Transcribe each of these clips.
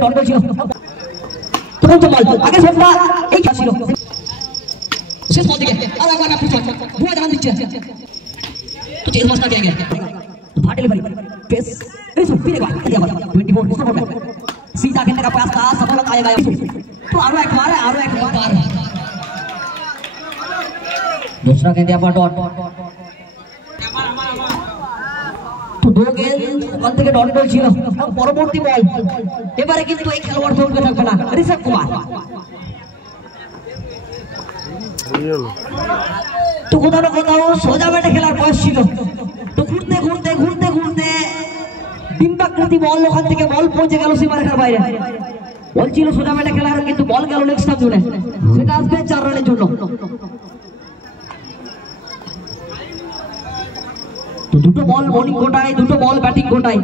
থেকে dot ball ছিল তখন তো বল আগে শটটা এই ছিল শেষ বল থেকে আর একবার পিছ বুয়া জানান দিচ্ছে তো চেস মাস্টার গেঙ্গে भाटे ले पेस रिसु फिर एक बार दिया बात 24 रिसु हो गया सीधा खेलने का प्रयास था सफल आएगा तो आरो एक बार दूसरा गेंद पर डॉट तो दो गेंद ওখান থেকে ডট বল ছিল পরবর্তী বল এবারে কিন্তু এই খেলোয়াড় দৌড়তে থাকবে না ঋষভ কুমার তো কোথাও সোজা ব্যাটে খেলার বয়স ছিল তো ঘুরতে ঘুরতে ঘুরতে ঘুরতে ডিম্বাকৃতি বল ওখান থেকে বল পৌঁছে গেল সীমারেখার বাইরে বল ছিল সোজা ব্যাটে খেলার কিন্তু বল গেল নেক্সট টাইম জুড়ে সেটা আসবে 4 রানের জন্য তো দুটো বল বোলিং কোটায় দুটো বল ব্যাটিং কোটায়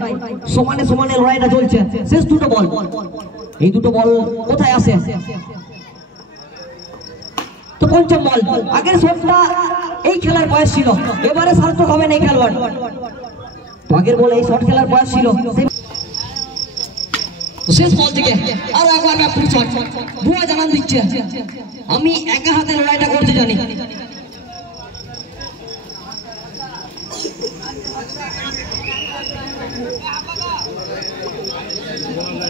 সমানে সমানে লড়াইটা চলছে শেষ দুটো বল এই দুটো বল কোথায় আসে তো পঞ্চম বল আগের শটটা এই খেলার বয়স ছিল এবারে সার্থক হবে না এই খেলোয়াড় তো আগের বল এই শট খেলার বয়স ছিল শেষ বল থেকে আর একবার ব্যাপক শট বুয়া জানান দিচ্ছে আমি একা হাতে লড়াইটা করতে জানি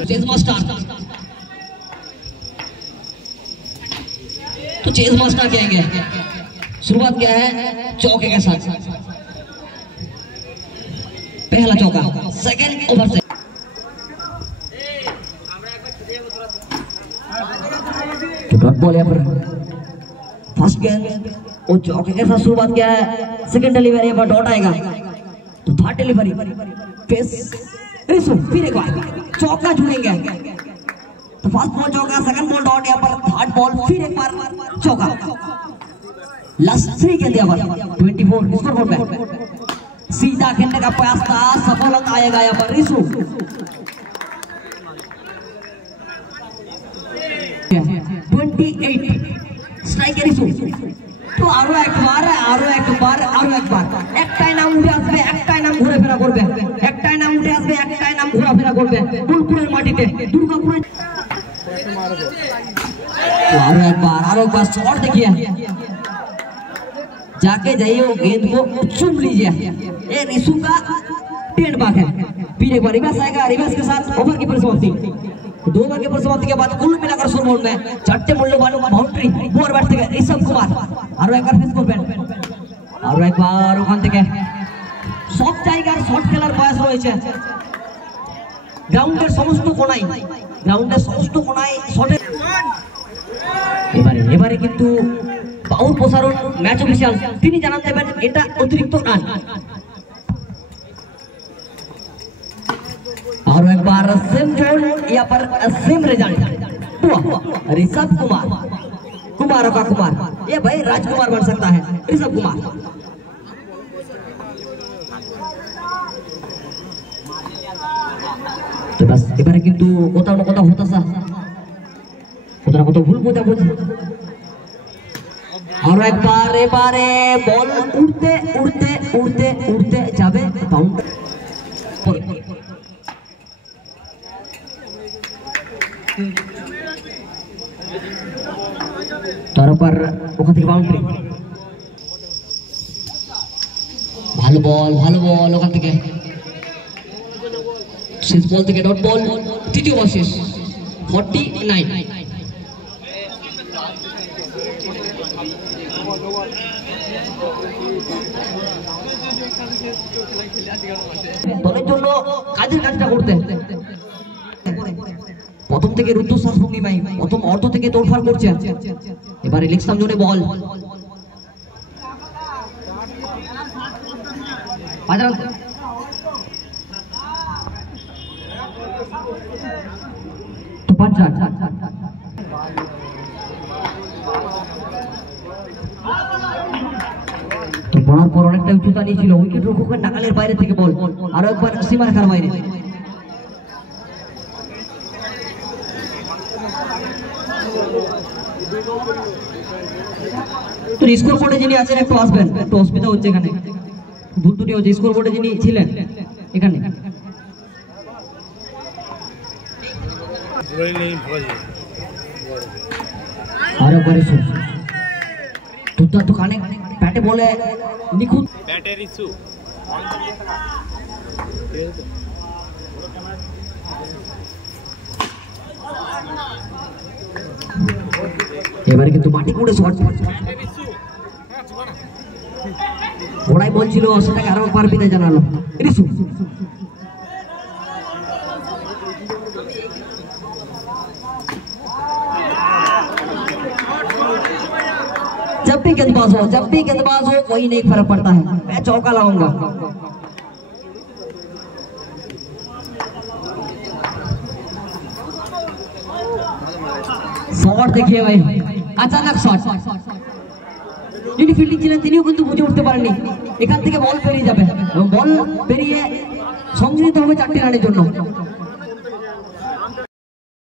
चेज मास्टर तो चेज मास्टर कहेंगे शुरुआत क्या है चौके के साथ पहला चौका सेकंड ओवर से तो डॉट बॉल यहाँ पर फर्स्ट गेंद और चौके के साथ शुरुआत क्या है सेकंड डिलीवरी पर डॉट आएगा तो थर्ड डिलीवरी फेस रिसु फिर एक बार चौका जुड़ेंगे तो फर्स्ट बॉल चौका सेकंड बॉल डॉट यहाँ पर थर्ड बॉल फिर एक बार चौका लास्ट 3 गेंद यहाँ पर 24 स्कोर बोर्ड पे सीधा खेलने का प्रयास था सफलता आएगा यहाँ पर रिसु 28 स्ट्राइक रिसु तो आरो एक बार একটাই নাম উঠে আসবে একটাই নাম ঘোরাফেরা করবে একটাই নাম উঠে আসবে একটাই নাম ঘোরাফেরা করবে ফুলপুরের মাটিতে দুর্গাপুরে तो आरो एक बार शॉट देखिए जाके जाइए वो गेंद को चुम लीजिए ये रिसु का टेंट बाग है फिर एक बार रिवर्स आएगा रिवर्स के साथ ओवर की परिसमाप्ति 2 ओवर की परिसमाप्ति के बाद कुल मिलाकर स्कोर बोर्ड में 4 मूल्यवान बाउंड्री बोर बैठ থেকে ঋষভ কুমার আরো একবার স্কোর ব্যাট আরো একবার ওখান থেকে সব জায়গার শট খেলার প্রয়াস রয়েছে গ্রাউন্ডের সমস্ত কোণায় শটে এবারে কিন্তু বাউল প্রসারণ ম্যাচ অফিশিয়াল তিনি জানান দেবেন এটা অতিরিক্ত রান और एक बार सेम जोड़ यहाँ पर सेम रिजल्ट ऋषभ कुमार का कुमार ये भाई राजकुमार बन सकता है ऋषभ कुमार तो बस এবারে কিন্তু কোথাও না কোথাও হতাশা কোথাও না কোথাও ভুল বোঝাবুঝি আর একবার এবারে বল উড়তে উড়তে উড়তে উড়তে যাবে বাউন্ডারি তার উপর ওখান থেকে বাউন্ডারি ভালো বল ওখান থেকে শেষ বল থেকে ডট বল তৃতীয় বল শেষ 49 দলের জন্য কাজের কাজটা করতে প্রথম থেকে রুদ্ধশ্বাস ভঙ্গিমায় প্রথম অর্ধ থেকে তোড়ফাড় করছে এবার ইলেকশন জোনে বল তো 5 রান তো বলার পর অনেকটা উচ্চতা নিয়েছিল উইকেট রক্ষকের নাগালের বাইরে থেকে বল আরো একবার সীমারেখার বাইরে তো স্কোর বোর্ডে যিনি আছেন একটু আসবেন একটু অসুবিধা হচ্ছে এখানে ভুল ত্রুটি হচ্ছে স্কোর বোর্ডে যিনি ছিলেন এখানে আরো করে শুন দুর্দান্ত কানে ব্যাটে বলে নিখুঁত ব্যাটের ইস্যু এবারে কিন্তু মাটি কুড়ে শট ওরাই বলছিল সেটাকে আরো একবার বিদায় জানালো রিসু जब भी गेंदबाज हो कोई नहीं फर्क पड़ता है मैं चौका लाऊंगा शॉट देखिए भाई अचानक शॉट যিনি ফিল্ডিং ছিলেন তিনিও কিন্তু বুঝে উঠতে পারেননি এখান থেকে বল পেরিয়ে যাবে এবং বল পেরিয়ে সংযোজিত হবে 4টি রানের জন্য